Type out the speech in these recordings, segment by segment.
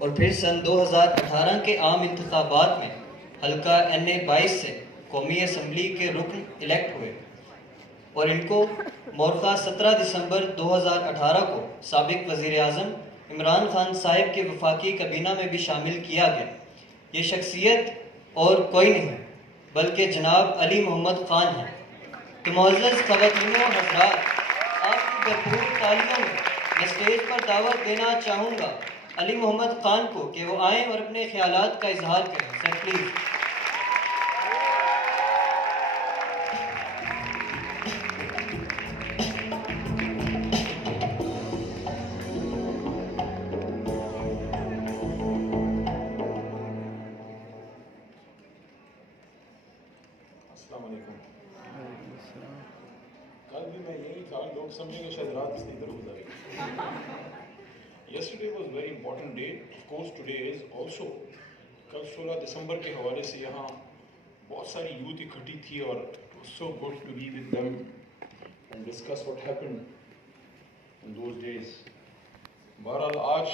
اور پھر سن 2018 کے عام انتخابات میں حلقہ NA-22 سے قومی اسمبلی کے رکن الیکٹ ہوئے اور ان کو مورخہ 17 دسمبر 2018 کو سابق وزیر اعظم عمران خان صاحب کے وفاقی کابینہ میں بھی شامل کیا گیا۔ یہ شخصیت اور کوئی نہیں بلکہ جناب علی محمد خان ہیں۔ تو معزز خواتین و حضرات، آپ کی بھرپور تالیوں میں میں اسٹیج پر دعوت دینا چاہوں گا علی محمد خان کو کہ وہ آئیں اور اپنے خیالات کا اظہار کریں۔ Sir please. السلام علیکم۔ کل بھی میں یہی تھا، لوگ سمجھیں گے شاید رات اس نے ادھر گزاری۔ Yesterday was very important day. Of course today is also. کل 16 دسمبر کے حوالے سے یہاں بہت ساری یوتھ اکٹھی تھی اور it was so good to be with them and discuss what happened in those days. بہرحال آج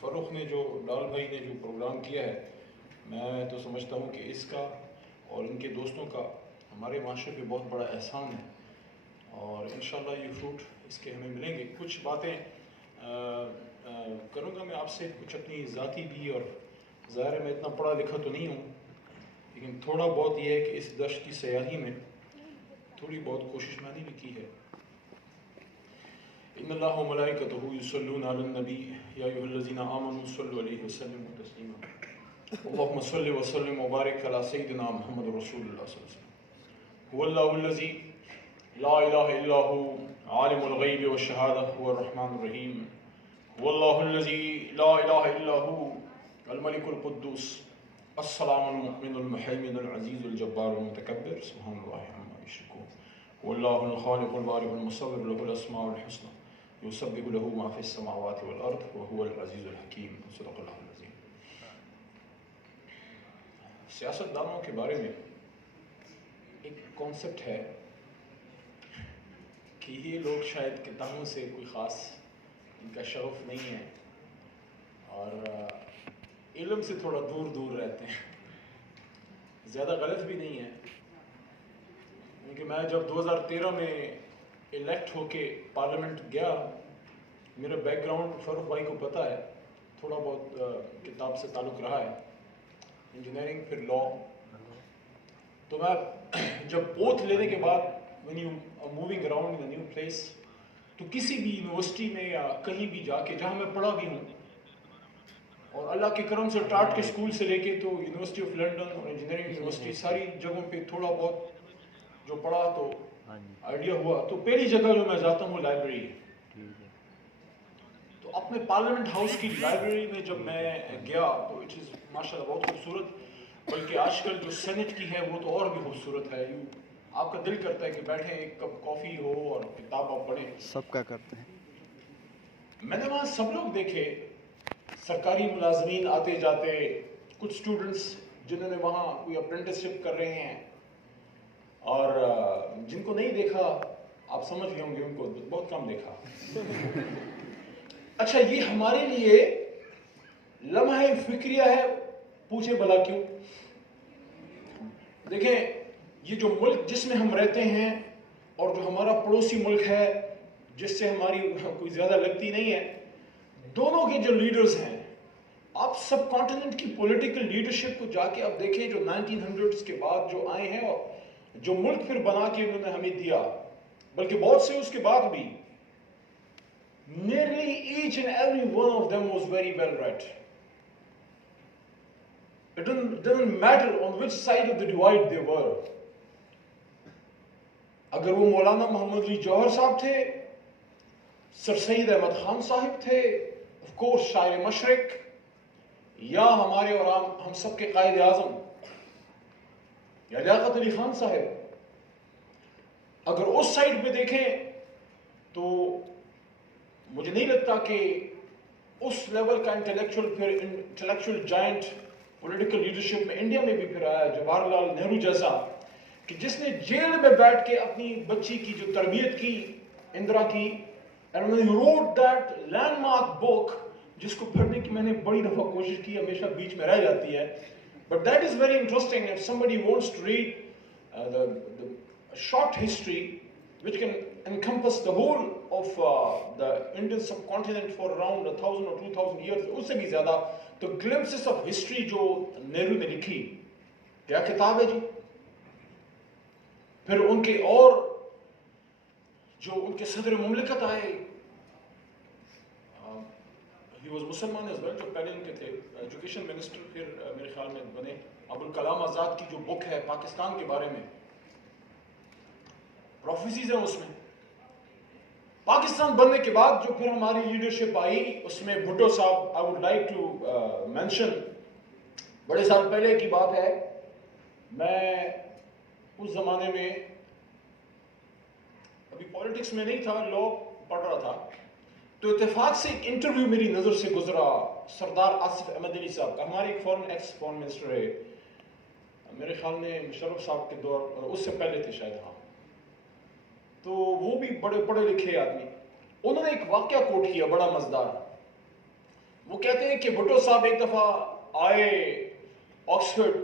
فاروق نے جو ڈال بھائی نے جو پروگرام کیا ہے، میں تو سمجھتا ہوں کہ اس کا اور ان کے دوستوں کا ہمارے معاشرے پہ بہت بڑا احسان ہے اور انشاءاللہ یہ فروٹ اس کے ہمیں ملیں گے۔ کچھ باتیں کروں گا میں آپ سے، کچھ اپنی ذاتی بھی، اور ظاہر ہے میں اتنا پڑھا لکھا تو نہیں ہوں، لیکن تھوڑا بہت یہ ہے کہ اس دشت کی سیاحی میں تھوڑی بہت کوشش میں نے بھی کی ہے۔ ان اللہ و ملائکتہ یصلون علی النبی یا ایھا الذین آمنوا صلوا علیہ وسلموا تسلیما اللهم صل وسلم وبارك على سيدنا محمد رسول الله صلى الله عليه وسلم هو الله الذي لا إله إلا هو عالم الغيب والشهادة هو الرحمن الرحيم هو الله الذي لا إله إلا هو الملك القدوس السلام المؤمن المهيمن العزيز الجبار المتكبر سبحان الله عما يشركون هو الله الخالق البارئ المصور له الأسماء الحسنى يسبح له ما في السماوات والأرض وهو العزيز الحكيم صدق الله العظيم۔ سیاست دانوں کے بارے میں ایک کانسیپٹ ہے کہ یہ لوگ شاید کتابوں سے کوئی خاص ان کا شغف نہیں ہے اور علم سے تھوڑا دور دور رہتے ہیں۔ زیادہ غلط بھی نہیں ہے، کیونکہ میں جب 2013 میں الیکٹ ہو کے پارلیمنٹ گیا، میرا بیک گراؤنڈ فاروق بھائی کو پتہ ہے، تھوڑا بہت کتاب سے تعلق رہا ہے، انجینئرنگ پھر لا۔ تو میں جب اوتھ لینے کے بعد when you are moving around in a new place، تو کسی بھی یونیورسٹی میں یا کہیں بھی جا کے، جہاں میں پڑھا بھی ہوں، اور اللہ کے کرم سے ٹاٹ کے اسکول سے لے کے تو یونیورسٹی آف لنڈن اور انجینئرنگ یونیورسٹی، ساری جگہوں پہ تھوڑا بہت جو پڑھا تو آئیڈیا ہوا، تو پہلی جگہ جو میں جاتا ہوں لائبریری ہے۔ تو اپنے پارلیمنٹ ہاؤس کی لائبریری میں جب میں گیا تو اٹ از ماشاءاللہ بہت خوبصورت، بلکہ آج کل جو سینٹ کی ہے وہ تو اور بھی خوبصورت ہے۔ آپ کا دل کرتا ہے کہ بیٹھیں، ایک کپ کافی ہو اور کتاب آپ پڑھیں۔ سب کیا کرتے ہیں؟ میں نے وہاں سب لوگ دیکھے، سرکاری ملازمین آتے جاتے، کچھ اسٹوڈنٹس جنہوں نے وہاں کوئی اپرینٹسشپ کر رہے ہیں، اور جن کو نہیں دیکھا آپ سمجھ گئے ہوں گے، ان کو بہت کم دیکھا۔ اچھا، یہ ہمارے لیے لمحہ فکریہ ہے، پوچھے بھلا کیوں؟ دیکھیں، یہ جو ملک جس میں ہم رہتے ہیں اور جو ہمارا پڑوسی ملک ہے جس سے ہماری کوئی زیادہ لگتی نہیں ہے، دونوں کے جو لیڈرز ہیں، آپ سب کانٹیننٹ کی پولیٹیکل لیڈرشپ کو جا کے آپ دیکھیں، جو 1900s کے بعد جو آئے ہیں اور جو ملک پھر بنا کے انہوں نے ہمیں دیا، بلکہ بہت سے اس کے بعد بھی، nearly each and every one of them was very well read. It doesn't matter on which side of the divide they were. اگر وہ مولانا محمد علی جوہر صاحب تھے، سر سید احمد خان صاحب تھے، آف کورس شاعر مشرق، یا ہمارے اور ہم سب کے قائد اعظم یا لیاقت علی خان صاحب، اگر اس سائڈ پہ دیکھیں تو مجھے نہیں لگتا کہ اس لیول کا انٹلیکچوئل جائنٹ پولیٹیکل لیڈرشپ میں انڈیا میں بھی پھر آیا، جواہر لال نہرو جیسا، کہ جس نے جیل میں بیٹھ کے اپنی بچی کی جو تربیت کی، اندرا کی، and when he wrote that landmark book جس کو پڑھنے کی میں نے بڑی دفعہ کوشش کی, ہمیشہ بیچ میں رہ جاتی ہے. But that is very interesting. If somebody wants to read the short history which can encompass the whole of the Indian subcontinent for around 1,000 or 2,000 years, اس سے بھی زیادہ, تو glimpses of history جو نہرو نے لکھی, کیا کتاب ہے جی. پھر ان کے اور جو ان کے صدر مملکت آئے, he was مسلمان as well, جو پہلے ان کے تھے ایجوکیشن منسٹر, پھر میرے خیال میں بنے. ابوالکلام آزاد کی جو بک ہے پاکستان کے بارے میں, پروفیسیز ہیں اس میں. پاکستان بننے کے بعد جو پھر ہماری لیڈرشپ آئی, اس میں بھٹو صاحب, I would like to mention, بڑے سال پہلے کی بات ہے, میں اس زمانے میں ابھی پالیٹکس میں نہیں تھا, لا پڑھ رہا تھا, تو اتفاق سے ایک انٹرویو میری نظر سے گزرا سردار آصف احمد علی صاحب کا. ہمارے ایک ایکس فورن منسٹر ہے, میرے خیال میں مشرف صاحب کے دور, اس سے پہلے تھے شاید, ہاں. تو وہ بھی بڑے پڑھے لکھے آدمی. انہوں نے ایک واقعہ کوٹ کیا بڑا مزدار. وہ کہتے ہیں کہ بھٹو صاحب ایک دفعہ آئے آکسفورڈ,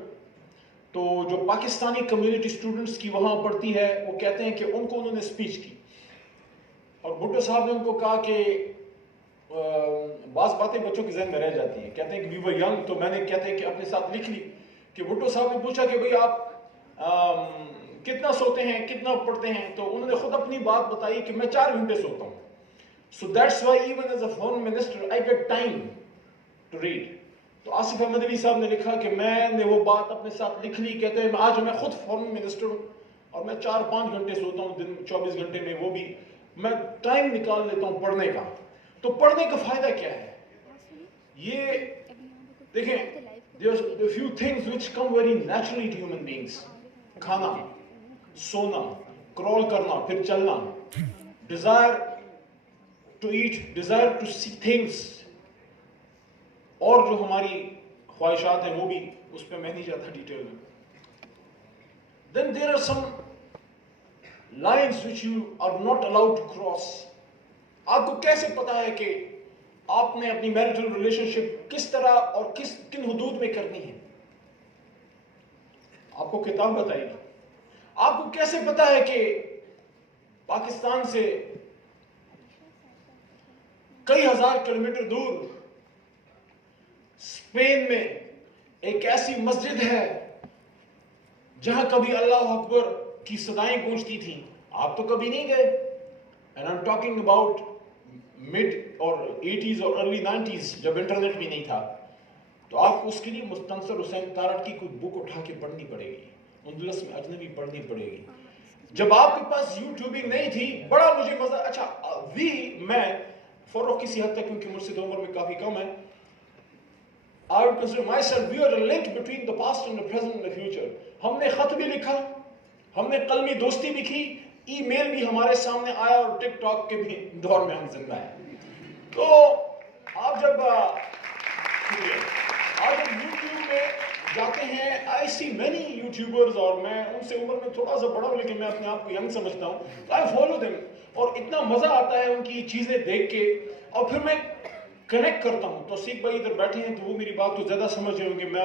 تو جو پاکستانی کمیونٹی اسٹوڈنٹس کی وہاں پڑھتی ہے, وہ کہتے ہیں کہ ان کو انہوں نے اسپیچ کی, اور بھٹو صاحب نے ان کو کہا کہ بعض باتیں بچوں کے ذہن میں رہ جاتی ہیں. کہتے ہیں کہ وی ور ینگ, تو میں نے کہتے ہیں کہ اپنے ساتھ لکھ لی. کہ بھٹو صاحب نے پوچھا کہ بھئی آپ کتنا سوتے ہیں, کتنا پڑھتے ہیں, تو انہوں نے خود اپنی بات بتائی کہ میں 4 گھنٹے سوتا ہوں. So that's why even as a foreign minister I get time to read. تو آصف احمد علی صاحب نے لکھا کہ میں نے وہ بات اپنے ساتھ لکھ لی. کہتے ہیں آج میں خود فورن منسٹر ہوں اور میں 4-5 گھنٹے سوتا ہوں دن 24 گھنٹے میں, وہ بھی میں ٹائم نکال لیتا ہوں پڑھنے کا. تو پڑھنے کا فائدہ کیا ہے؟ یہ دیکھیں, there are few things which come very naturally to human beings. کھانا, سونا, کرال کرنا, پھر چلنا, desire to eat, desire to see things, اور جو ہماری خواہشات ہیں وہ بھی, اس پہ میں نہیں جاتا ڈیٹیل میں. Then there are some lines which you are not allowed to cross. آپ کو کیسے پتا ہے کہ آپ نے اپنی میرٹل ریلیشن شپ کس طرح اور کن حدود میں کرنی ہے؟ آپ کو کتاب بتائے گی. آپ کو کیسے پتا ہے کہ پاکستان سے کئی ہزار کلومیٹر دور اسپین میں ایک ایسی مسجد ہے جہاں کبھی اللہ اکبر کی صدائیں گونجتی تھیں؟ آپ تو کبھی نہیں گئے. And I'm talking about mid اور 80s اور early 90s, جب انٹرنیٹ بھی نہیں تھا. تو آپ کو اس کے لیے مستنصر حسین تارڑ کی کوئی بک اٹھا کے پڑھنی پڑے گی, اندلس میں اجنبی پڑھنی پڑے گی. جب آپ کے پاس یوٹیوبنگ نہیں تھی, بڑا مجھے مزہ, اچھا میں فروغ کسی حد تک, کیونکہ مجھ سے تو عمر میں کافی کم ہے, I would consider myself, we are a link between the past and the present and the future. ہم نے خط بھی لکھا, ہم نے قلمی دوستی بھی کی, ای میل بھی ہمارے سامنے آیا, اور ٹک ٹاک کے بھی دور میں ہم زندہ ہیں. تو آپ جب یوٹیوب میں جاتے ہیں, I see many YouTubers, اور میں ان سے عمر میں تھوڑا سا بڑا ہوں لیکن میں اپنے آپ کو ینگ سمجھتا ہوں, I follow them, اور اتنا مزہ آتا ہے ان کی چیزیں دیکھ کے, اور پھر میں کنیکٹ کرتا ہوں. تو سیکھ بھائی ادھر بیٹھے ہیں, تو وہ میری بات کو زیادہ سمجھ رہے ہوں گے. میں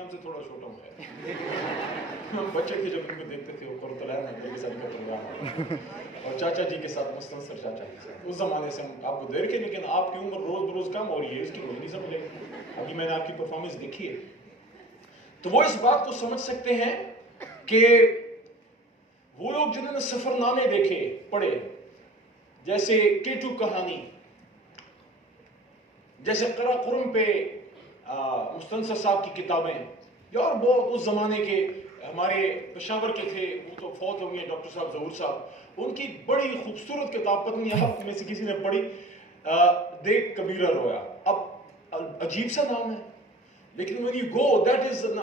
ان سے تھوڑا چھوٹا ہوں. بچے تھے جب ان کو دیکھتے تھے, وہ قرۃ کے ساتھ کا پروگرام, اور چاچا جی کے ساتھ مستنصر چاچا کے ساتھ, اس زمانے سے ہم آپ کو دیکھ کے, لیکن آپ کی عمر روز بروز کم ہو رہی ہے, اس کی مجھے نہیں سمجھ آئی. ابھی میں نے آپ کی پرفارمنس دیکھی ہے, تو وہ اس بات کو سمجھ سکتے ہیں کہ وہ لوگ جنہوں نے سفر نامے دیکھے, پڑھے, جیسے کیٹو کہانی, جیسے قرا قرم پہ مستنصر صاحب کی کتابیں, یا اور وہ اس زمانے کے ہمارے پشاور کے تھے, وہ تو فوت ہو گئے, ڈاکٹر صاحب ظہور صاحب, ان کی بڑی خوبصورت کتاب, پتہ نہیں آپ میں سے کسی نے پڑھی, دیکھ کبیرہ رویا. اب عجیب سا نام ہے, لیکن when you go, that is an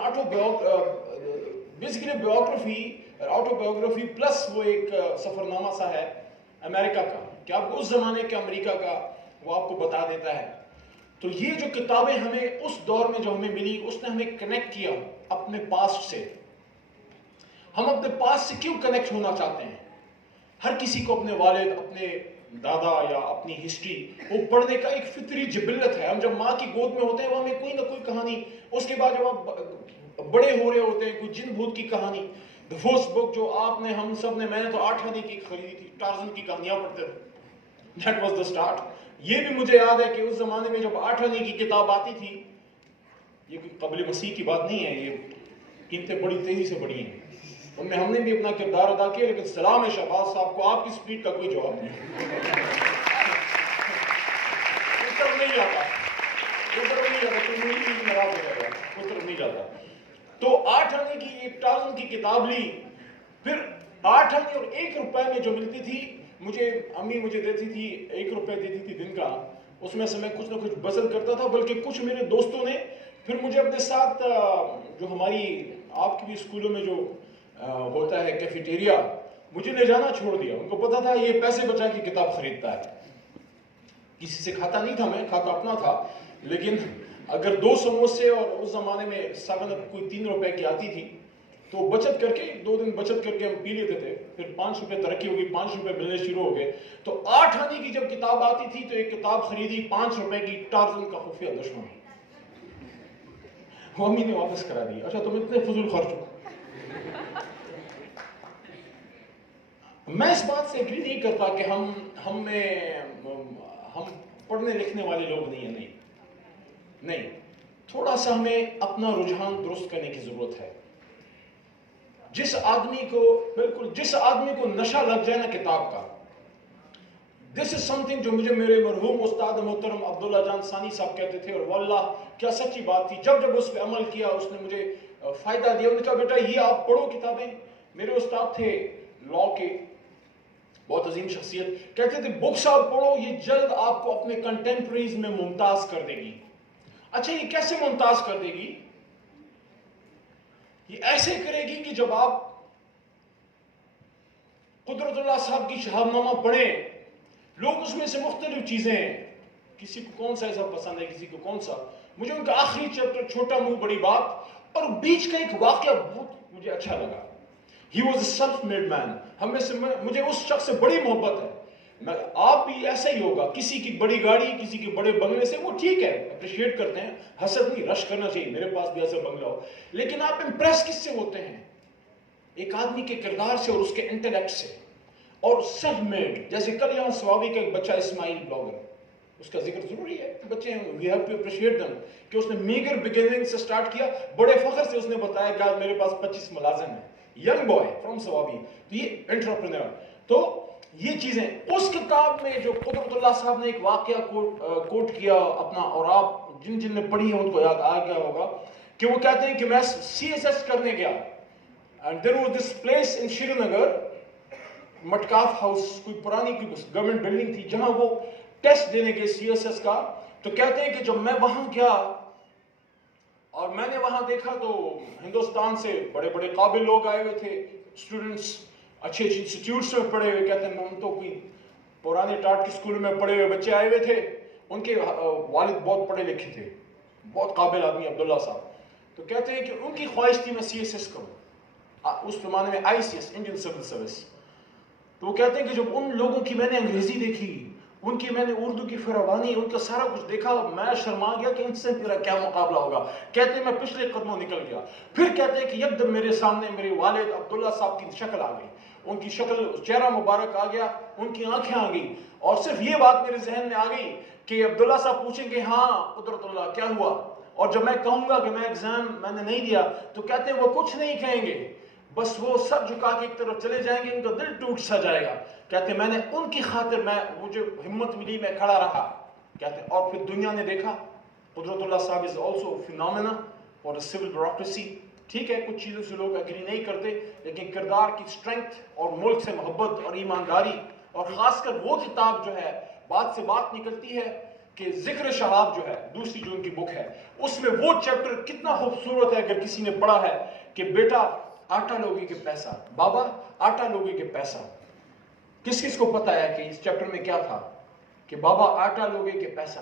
basically biography, autobiography plus وہ ایک سفر نامہ سا ہے امریکہ کا, کہ آپ کو اس زمانے کے امریکہ کا وہ آپ کو بتا دیتا ہے. تو یہ جو کتابیں ہمیں اس دور میں جو ہمیں ملی, اس نے ہمیں کنیکٹ کیا اپنے پاسٹ سے. ہم اپنے پاسٹ سے کیوں کنیکٹ ہونا چاہتے ہیں؟ ہر کسی کو اپنے والد, اپنے دادا یا اپنی ہسٹری وہ پڑھنے کا ایک فطری جبلت ہے. ہم جب ماں کی گود میں ہوتے ہیں وہ ہمیں کوئی نہ کوئی کہانی, اس کے بعد جب آپ بڑے ہو رہے ہوتے ہیں کوئی جن بھوت کی کہانی. دا فرسٹ بک جو آپ نے, ہم سب نے, میں نے تو 8 آنے کی خریدی تھی, ٹارزن کی کہانیاں پڑھتے تھے. That was the start. یہ بھی مجھے یاد ہے کہ اس زمانے میں جب 8 آنے کی کتاب آتی تھی, یہ کوئی قبل مسیح کی بات نہیں ہے, یہ قیمتیں بڑی تیزی سے بڑھی ہیں, ان میں ہم نے بھی اپنا کردار ادا کیا. لیکن سلام ہے شہباز صاحب کو, آپ کی سپیڈ کا کوئی جواب نہیں. اس طرف نہیں جاتا, اس طرف نہیں جاتا, کوئی نہیں ناراض ہو جائے گا, اس طرف نہیں جاتا. تو 8 آنے کی ایک ٹارزن کی کتاب لی, پھر 8 آنے اور 1 روپے میں جو ملتی تھی, مجھے امی مجھے دیتی تھی 1 روپے دیتی تھی دن کا, اس میں سے میں کچھ نہ کچھ بچت کرتا تھا. بلکہ کچھ میرے دوستوں نے پھر مجھے اپنے ساتھ, جو ہماری آپ کے بھی اسکولوں میں جو ہوتا ہے کیفیٹیریا, مجھے لے جانا چھوڑ دیا. ان کو پتا تھا یہ پیسے بچا کے کتاب خریدتا ہے. کسی سے کھاتا نہیں تھا, میں کھاتا اپنا تھا. لیکن اگر 2 سموسے, اور اس زمانے میں سگن کوئی 3 روپے کی آتی تھی, تو بچت کر کے 2 دن بچت کر کے ہم پی لیتے تھے. پھر 5 روپے ترقی ہوگی, 5 روپے ملنے شروع ہو گئے. تو 8 آنے کی جب کتاب آتی تھی تو ایک کتاب خریدی 5 روپے کی, ٹارزن کا خفیہ دشمن. وہ امی نے واپس کرا دی. اچھا تم اتنے فضول خرچ ہو. میں اس بات سے ایگری نہیں کرتا کہ ہم پڑھنے لکھنے والے لوگ نہیں ہیں. نہیں, تھوڑا سا ہمیں اپنا رجحان درست کرنے کی ضرورت ہے. جس آدمی کو نشہ لگ جائے نا کتاب کا, دس از سم تھنگ جو مجھے میرے مرحوم استاد محترم عبداللہ جان ثانی صاحب کہتے تھے, اور واللہ کیا سچی بات تھی. جب اس پہ عمل کیا اس نے مجھے فائدہ دیا. انہوں نے کہا بیٹا یہ آپ پڑھو کتابیں. میرے استاد تھے لا کے, بہت عظیم شخصیت, کہتے تھے بکس آپ پڑھو, یہ جلد آپ کو اپنے کنٹمپریز میں ممتاز کر دے گی. اچھا یہ کیسے ممتاز کر دے گی؟ یہ ایسے کرے گی کہ جب آپ قدرت اللہ صاحب کی شہاب نامہ پڑھیں, لوگ اس میں سے مختلف چیزیں ہیں, کسی کو کون سا ایسا پسند ہے, کسی کو کون سا. مجھے ان کا آخری چیپٹر چھوٹا منہ بڑی بات اور بیچ کا ایک واقعہ بہت مجھے اچھا لگا. He was a self-made man. مجھے اس شخص سے بڑی محبت ہے. آپ بھی ایسا ہی ہوگا, کسی کی بڑی گاڑی, کسی کے بڑے بنگلے سے وہ ٹھیک ہے, اپریشیٹ کرتے ہیں, حسد نہیں, رش کرنا چاہیے, میرے پاس بھی ایسا بنگلہ ہو. لیکن آپ امپریس کس سے ہوتے ہیں؟ ایک آدمی کے کردار سے اور اس کے انٹلیکٹ سے, اور سیلف میڈ. جیسے کل یہاں سوابی کا ایک بچہ اسماعیل بلاگر, اس کا ذکر ضروری ہے, بچے ہیں, وی ہیو ٹو اپریشیٹ دم, کہ اس نے میگر بگننگ سے سٹارٹ کیا. بڑے فخر سے اس نے بتایا کہ آج میرے پاس 25 ملازم ہیں. ینگ بوائے فرام سوابی, تو یہ انٹرپرینور. تو یہ چیزیں اس کتاب میں جو قدرت اللہ صاحب نے ایک واقعہ کوٹ کیا اپنا, اور آپ جن نے پڑھی ہے ان کو یاد آ گیا ہوگا, کہ وہ کہتے ہیں کہ میں CSS کرنے گیا, and there was this place in Srinagar, Metcalfe House, کوئی پرانی کوئی گورنمنٹ بلڈنگ تھی, جہاں وہ ٹیسٹ دینے گئے CSS کا. تو کہتے ہیں کہ جب میں وہاں گیا اور میں نے وہاں دیکھا تو ہندوستان سے بڑے بڑے قابل لوگ آئے ہوئے تھے, اسٹوڈنٹس اچھے انسٹیٹیوٹس میں پڑھے ہوئے. کہتے ہیں ہم تو کوئی پرانے ٹاٹ کے اسکول میں پڑھے ہوئے بچے آئے ہوئے تھے, ان کے والد بہت پڑھے لکھے تھے, بہت قابل آدمی عبداللہ صاحب. تو کہتے ہیں کہ ان کی خواہش تھی میں CSS کروں, اس زمانے میں ICS, انڈین سول سروس. تو وہ کہتے ہیں کہ جب ان لوگوں کی میں نے انگریزی دیکھی, ان کی میں نے اردو کی فراوانی, ان کا سارا کچھ دیکھا, میں شرما گیا کہ ان سے میرا کیا مقابلہ ہوگا. کہتے ہیں میں پچھلے قدموں نکل گیا. پھر کہتے ہیں کہ یکدم میرے سامنے میرے والد عبداللہ صاحب کی شکل آ گئی, ان کی شکل, چہرہ مبارک آ گیا, ان کی آنکھیں آ گئی, اور صرف یہ بات میرے ذہن میں آ گئی کہ عبداللہ صاحب پوچھیں گے ہاں قدرت اللہ کیا ہوا, اور جب میں کہوں گا کہ میں ایگزام میں نے نہیں دیا, تو کہتے ہیں وہ کچھ نہیں کہیں گے, بس وہ سر جھکا کے ایک طرف چلے جائیں گے, ان کا دل ٹوٹ سا جائے گا. کہتے ہیں میں نے ان کی خاطر, مجھے ہمت ملی, میں کھڑا رہا. کہتے ہیں اور پھر دنیا نے دیکھا قدرت اللہ صاحب is also phenomena for the civil bureaucracy. ٹھیک ہے کچھ چیزوں سے لوگ ایگری نہیں کرتے, لیکن کردار کی اسٹرینتھ اور ملک سے محبت اور ایمانداری, اور خاص کر وہ کتاب جو ہے, بات سے بات نکلتی ہے کہ ذکر شہاب جو ہے, دوسری جو ان کی بک ہے, اس میں وہ چیپٹر کتنا خوبصورت ہے اگر کسی نے پڑھا ہے, کہ بیٹا آٹا لوگے کے پیسہ, بابا آٹا لوگے کے پیسہ. کس کس کو پتا ہے کہ اس چیپٹر میں کیا تھا, کہ بابا آٹا لوگے کے پیسہ.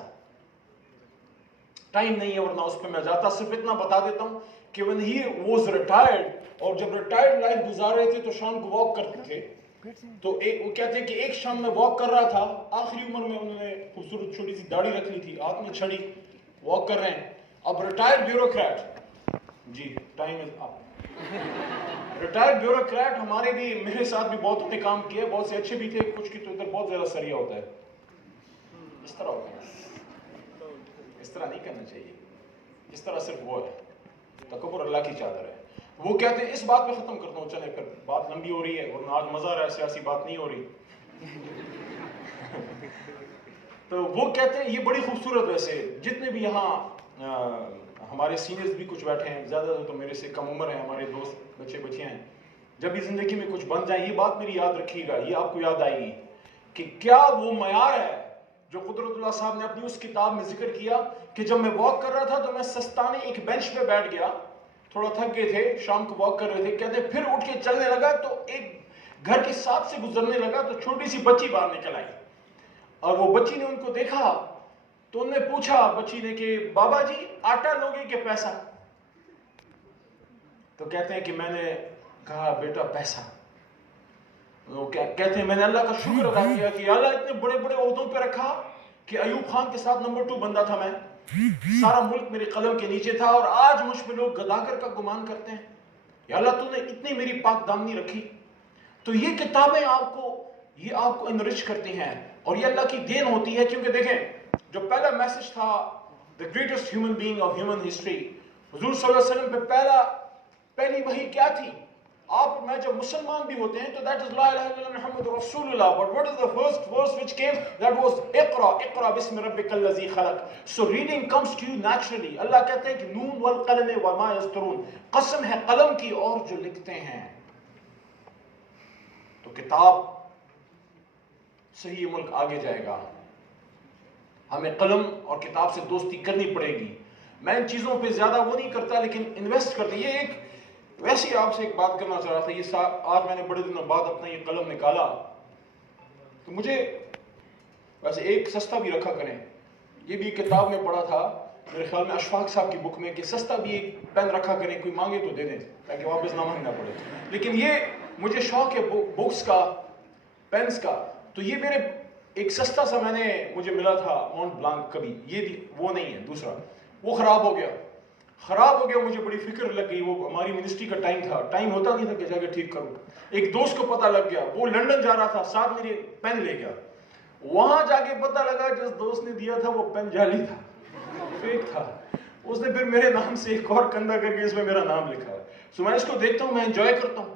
ٹائم نہیں ہے ورنہ اس پہ میں جاتا, صرف اتنا بتا دیتا ہوں کہ when he was retired, اور جب ریٹائرڈ لائف گزار رہے تھے تو شام کو واک کرتے تھے, تو وہ کہتے ہیں کہ ایک شام میں واک کر رہا تھا, آخری عمر میں انہوں نے خوبصورت چھوٹی سی داڑھی رکھ لی تھی, ہاتھ میں چھڑی, واک کر رہے ہیں. اب ریٹائرڈ بیوروکریٹ, جی time is up, retired bureaucrat ہمارے بھی, میرے ساتھ بھی بہتوں نے کام کیا, بہت سے اچھے بھی تھے, کچھ کی تو ادھر بہت زیادہ سریا ہوتا ہے. اس طرح ہوتا ہے, اس طرح نہیں کرنا چاہیے, اس طرح صرف وہ ہے, تکبر اللہ کی چادر ہے. وہ کہتے ہیں اس بات میں ختم کرتا ہوں, چلے پھر بات لمبی ہو رہی ہے ورنہ آج مزہ آ رہا ہے, سیاسی بات نہیں ہو رہی. تو وہ کہتے ہیں یہ بڑی خوبصورت, ویسے جتنے بھی یہاں ہمارے سینئرز بھی کچھ بیٹھے ہیں, زیادہ تو میرے سے کم عمر ہیں, ہمارے دوست بچے بچیاں ہیں, جب بھی زندگی میں کچھ بن جائیں یہ بات میری یاد رکھیے گا, یہ آپ کو یاد آئے گی کہ کیا وہ معیار ہے جو قدرت اللہ صاحب نے اپنی اس کتاب میں ذکر کیا کہ جب میں واک کر رہا تھا تو میں سستانے ایک بینچ پہ بیٹھ گیا, تھوڑا تھک گئے تھے, شام کو واک کر رہے تھے, کہتے پھر اٹھ کے چلنے لگا تو ایک گھر کے ساتھ سے گزرنے لگا تو چھوٹی سی بچی باہر نکل آئی, اور وہ بچی نے ان کو دیکھا تو انہوں نے پوچھا بچی نے کہ بابا جی آٹا لوگے کہ پیسہ؟ تو کہتے ہیں کہ میں نے کہا بیٹا پیسہ. وہ کہتے ہیں میں نے اللہ کا شکر ادا کیا کہ اللہ اتنے بڑے بڑے عہدوں پہ رکھا کہ ایوب خان کے ساتھ نمبر 2 بندہ تھا میں, سارا ملک میرے قلم کے نیچے تھا, اور آج مجھ پہ لوگ گداگر کا گمان کرتے ہیں. یا اللہ تو نے اتنی میری پاک دامنی رکھی. تو یہ کتابیں آپ کو انرچ کرتی ہیں, اور یہ اللہ کی دین ہوتی ہے, کیونکہ دیکھیں جو پہلا میسج تھا the greatest human being of human history, حضور صلی اللہ علیہ وسلم پہ پہلی وحی کیا تھی؟ آپ میں جب مسلمان بھی ہوتے ہیں تو that is لا الہ الا اللہ محمد رسول اللہ, but what is the first verse which came? That was اقرا بسم ربک الذی خلق. So reading comes to you naturally. اللہ کہتے ہیں کہ نون والقلم وما یسطرون, قسم ہے قلم کی اور جو لکھتے ہیں. تو کتاب سے ہی ملک آگے جائے گا, ہمیں قلم اور کتاب سے دوستی کرنی پڑے گی. میں ان چیزوں پہ زیادہ وہ نہیں کرتا لیکن انویسٹ کرتا. یہ ایک ویسے ہی آپ سے ایک بات کرنا چاہ رہا تھا, یہ آج میں نے بڑے دنوں بعد اپنا یہ قلم نکالا تو مجھے ویسے ایک سستا بھی رکھا کریں, یہ بھی کتاب میں پڑھا تھا میرے خیال میں اشفاق صاحب کی بک میں کہ سستا بھی ایک پین رکھا کریں, کوئی مانگے تو دے دیں تاکہ واپس نہ مانگنا پڑے. لیکن یہ مجھے شوق ہے بکس کا, پینس کا, تو یہ میرے ایک سستا سا مجھے ملا تھا مونٹ بلانک کبھی, یہ وہ نہیں ہے, دوسرا وہ خراب ہو گیا, مجھے بڑی فکر لگ گئی. وہ ہماری منسٹری کا ٹائم تھا, ٹائم ہوتا نہیں تھا کہ جا کے ٹھیک کروں. ایک دوست کو پتہ لگ گیا, وہ لندن جا رہا تھا, ساتھ میرے پین لے گیا, وہاں جا کے پتہ لگا جس دوست نے دیا تھا وہ پین جعلی تھا, فیک تھا. اس نے پھر میرے نام سے ایک اور کندھا کر کے اس میں میرا نام لکھا ہے. سو میں اس کو دیکھتا ہوں, میں انجوائے کرتا ہوں.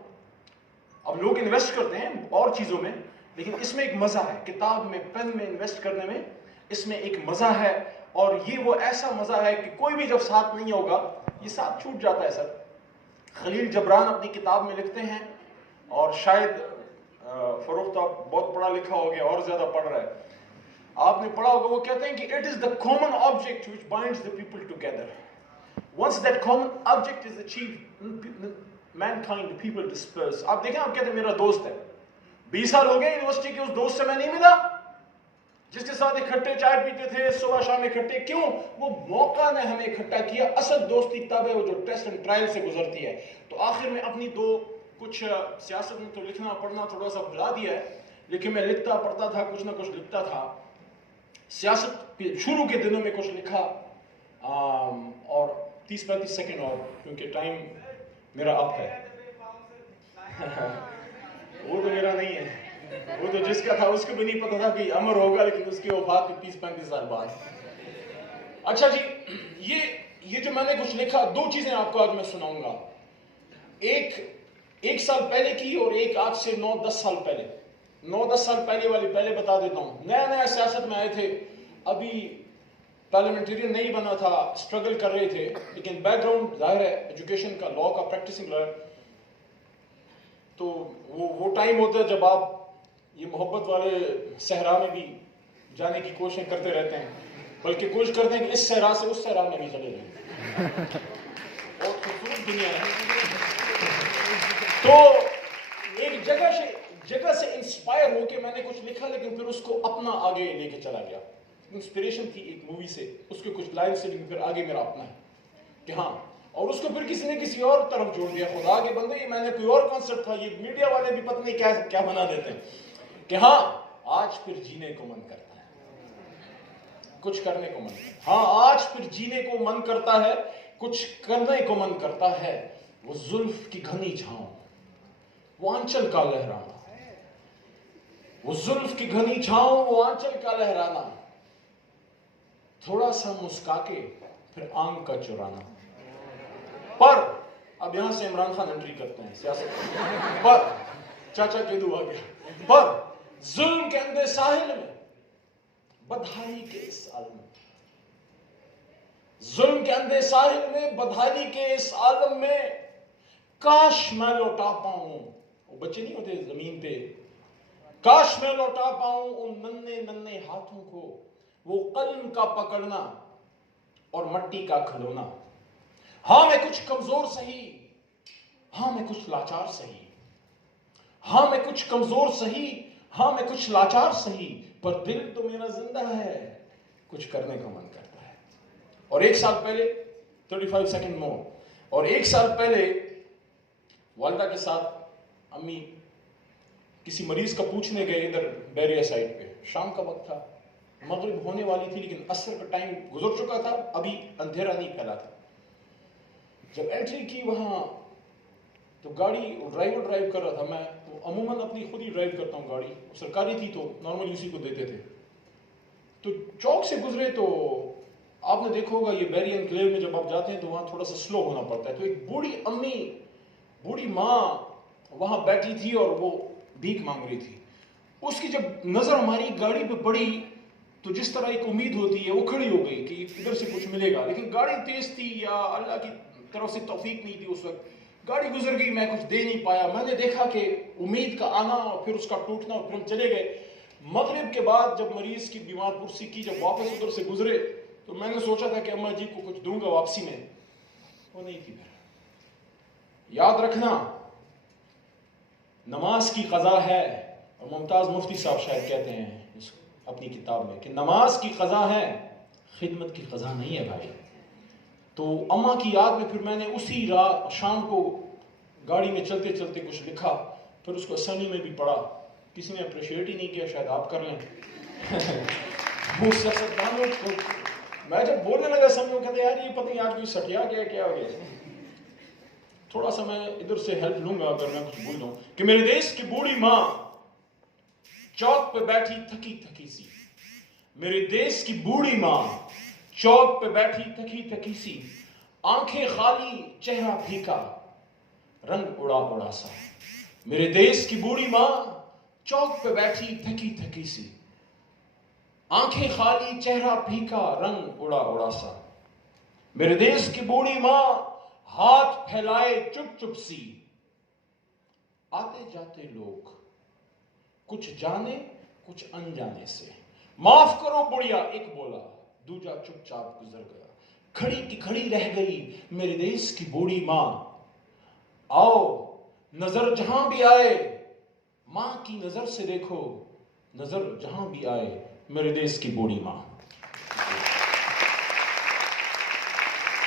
اب لوگ انویسٹ کرتے ہیں اور چیزوں میں, لیکن اس میں ایک مزہ ہے, کتاب میں پین میں انویسٹ کرنے میں اس میں ایک مزہ ہے. اور یہ وہ ایسا مزہ ہے کہ کوئی بھی جب ساتھ نہیں ہوگا یہ ساتھ چھوٹ جاتا ہے. سر خلیل جبران اپنی کتاب میں لکھتے ہیں, اور شاید فروخت آپ بہت پڑھا لکھا ہو گیا اور زیادہ پڑھ رہا ہے, آپ نے پڑھا ہوگا, وہ کہتے ہیں کہ it is the common object which binds the people together. Once that common object is achieved, mankind, people disperse. آپ دیکھیں, آپ کہتے ہیں میرا دوست ہے, 20 سال ہو گئے یونیورسٹی کے, اس دوست سے میں نہیں ملا جس کے ساتھ اکٹھے چائے پیتے تھے, صبح شام اکٹھے. کیوں؟ وہ موقع نے ہمیں اکٹھا کیا. اصل دوستی تب ہے وہ جو ٹیسٹ اینڈ ٹرائل سے گزرتی ہے. تو آخر میں اپنی کچھ سیاست میں تو لکھنا پڑھنا تھوڑا سا بھلا دیا ہے, لیکن میں لکھتا پڑھتا تھا, کچھ نہ کچھ لکھتا تھا. سیاست شروع کے دنوں میں کچھ لکھا, اور 30-35 سیکنڈ اور, کیونکہ ٹائم میرا اپ ہے. وہ تو میرا نہیں ہے, وہ تو جس کا تھا اس کو بھی نہیں پتا تھا کہ امر ہوگا, لیکن اس کی وفات کے 30-35 سال بعد. اچھا جی, یہ جو میں نے کچھ لکھا, 2 چیزیں آپ کو آج میں سناؤں گا. ایک سال پہلے کی, اور ایک آج سے 9-10 سال پہلے. 9-10 سال پہلے والی پہلے بتا دیتا ہوں. نیا سیاست میں آئے تھے, ابھی پارلیمنٹرین نہیں بنا تھا, اسٹرگل کر رہے تھے, لیکن بیک گراؤنڈ ظاہر ہے ایجوکیشن کا, لا کا, پریکٹسنگ لائر. تو وہ ٹائم ہوتا ہے جب آپ یہ محبت والے صحرا میں بھی جانے کی کوششیں کرتے رہتے ہیں, بلکہ کوشش کرتے ہیں کہ اس صحرا سے اس صحرا میں بھی چلے جائیں. بہت خوبصورت دنیا ہے. تو ایک جگہ سے انسپائر ہو کے میں نے کچھ لکھا, لیکن پھر اس کو اپنا آگے لے کے چلا گیا. انسپریشن تھی ایک مووی سے, اس کے کچھ لائن سے, لیکن پھر آگے میرا اپنا ہے کہ ہاں اور اس کو پھر کسی نے کسی اور طرف جوڑ دیا. خدا کے بندے یہ میں نے کوئی اور کانسیپٹ تھا, یہ میڈیا والے بھی پتہ نہیں کیا بنا دیتے ہیں کہ ہاں آج پھر جینے کو من کرتا ہے, کچھ کرنے کو من کرتا ہے. ہاں آج پھر جینے کو من کرتا ہے, کچھ کرنے کو من کرتا ہے. وہ زلف کی گھنی چھاؤں, وہ آنچل کا لہرانا, وہ زلف کی گھنی چھاؤں, وہ آنچل کا لہرانا, تھوڑا سا مسکا کے پھر آنکھ کا چرانا. پر اب یہاں سے عمران خان انٹری کرتے ہیں سیاست پر, چاچا کے دعا گیا پر ظلم کے اندھے ساحل میں, بدحالی کے اس عالم میں, ظلم کے اندھے ساحل میں, بدحالی کے اس عالم میں, کاش میں لوٹا پاؤں, وہ بچے نہیں ہوتے زمین پہ, کاش میں لوٹا پاؤں ان ننھے ننھے ہاتھوں کو, وہ قلم کا پکڑنا اور مٹی کا کھلونا. ہاں میں کچھ کمزور سہی, ہاں میں کچھ لاچار سہی, ہاں میں کچھ کمزور سہی, ہاں میں کچھ لاچار سہی, پر دل تو میرا زندہ ہے, کچھ کرنے کا من کرتا ہے. اور 1 سال پہلے 35 سیکنڈ مور, اور 1 سال پہلے والدہ کے ساتھ امی کسی مریض کا پوچھنے گئے ادھر بیریا سائڈ پہ. شام کا وقت تھا, مغرب ہونے والی تھی, لیکن عصر کا ٹائم گزر چکا تھا, ابھی اندھیرا نہیں پھیلا تھا. جب انٹری کی وہاں تو گاڑی ڈرائیور ڈرائیو کر رہا تھا. میں عموماً اپنی خود ہی ڈرائیو کرتا ہوں گاڑی, سرکاری تھی تو نارملی اسی کو دیتے تھے. تو چوک سے گزرے تو آپ نے دیکھا ہوگا یہ بیری انکلیو میں جب آپ جاتے ہیں تو وہاں تھوڑا سا سلو ہونا پڑتا ہے. تو ایک بوڑھی امی, بوڑھی ماں وہاں بیٹھی تھی اور وہ بھیک مانگ رہی تھی. اس کی جب نظر ہماری گاڑی پہ پڑی تو جس طرح ایک امید ہوتی ہے وہ کھڑی ہو گئی کہ ادھر سے کچھ ملے گا, لیکن گاڑی تیز تھی یا اللہ کی طرف سے توفیق نہیں تھی. اس وقت گاڑی گزر گئی, میں کچھ دے نہیں پایا. میں نے دیکھا کہ امید کا آنا اور پھر اس کا ٹوٹنا, اور پھر ہم چلے گئے. مغرب کے بعد جب مریض کی بیمار پرسی کی, جب واپس ادھر سے گزرے تو میں نے سوچا تھا کہ اماں جی کو کچھ دوں گا واپسی میں, وہ نہیں تھی. پھر یاد رکھنا نماز کی قضا ہے, اور ممتاز مفتی صاحب شاید کہتے ہیں اپنی کتاب میں کہ نماز کی قضا ہے, خدمت کی قضا نہیں ہے بھائی. تو اماں کی یاد میں پھر میں نے اسی رات شام کو گاڑی میں چلتے چلتے کچھ لکھا, پھر اس کو اسمبلی میں بھی پڑھا. کسی نے اپریشیٹ ہی نہیں کیا, شاید آپ کر لیں. وہ سیاستدانوں کو میں جب بولنے لگا سب لوگ کہتے یار یہ پتہ نہیں آج کوئی سٹیا گیا کیا ہو گیا. تھوڑا سا میں ادھر سے ہیلپ لوں گا اگر میں کچھ بول دوں کہ میرے دیش کی بوڑھی ماں چوک پہ بیٹھی تھکی تھکی سی, میرے دیش کی بوڑھی ماں چوک پہ بیٹھی تھکی تھکی سی, آنکھیں خالی چہرہ پھیکا, رنگ اڑا اڑا سا. میرے دیش کی بوڑھی ماں چوک پہ بیٹھی تھکی تھکی سی, آنکھیں خالی چہرہ پھیکا, رنگ اڑا اڑا سا. میرے دیش کی بوڑھی ماں ہاتھ پھیلائے چپ چپ سی, آتے جاتے لوگ کچھ جانے کچھ انجانے سے. معاف کرو بڑھیا ایک بولا, دوجا چپ چاپ گزر گیا. کھڑی کی کھڑی رہ گئی میرے دیش کی بوڑھی ماں. آؤ نظر جہاں بھی آئے ماں کی نظر سے دیکھو, نظر جہاں بھی آئے میرے دیش کی بوڑھی ماں.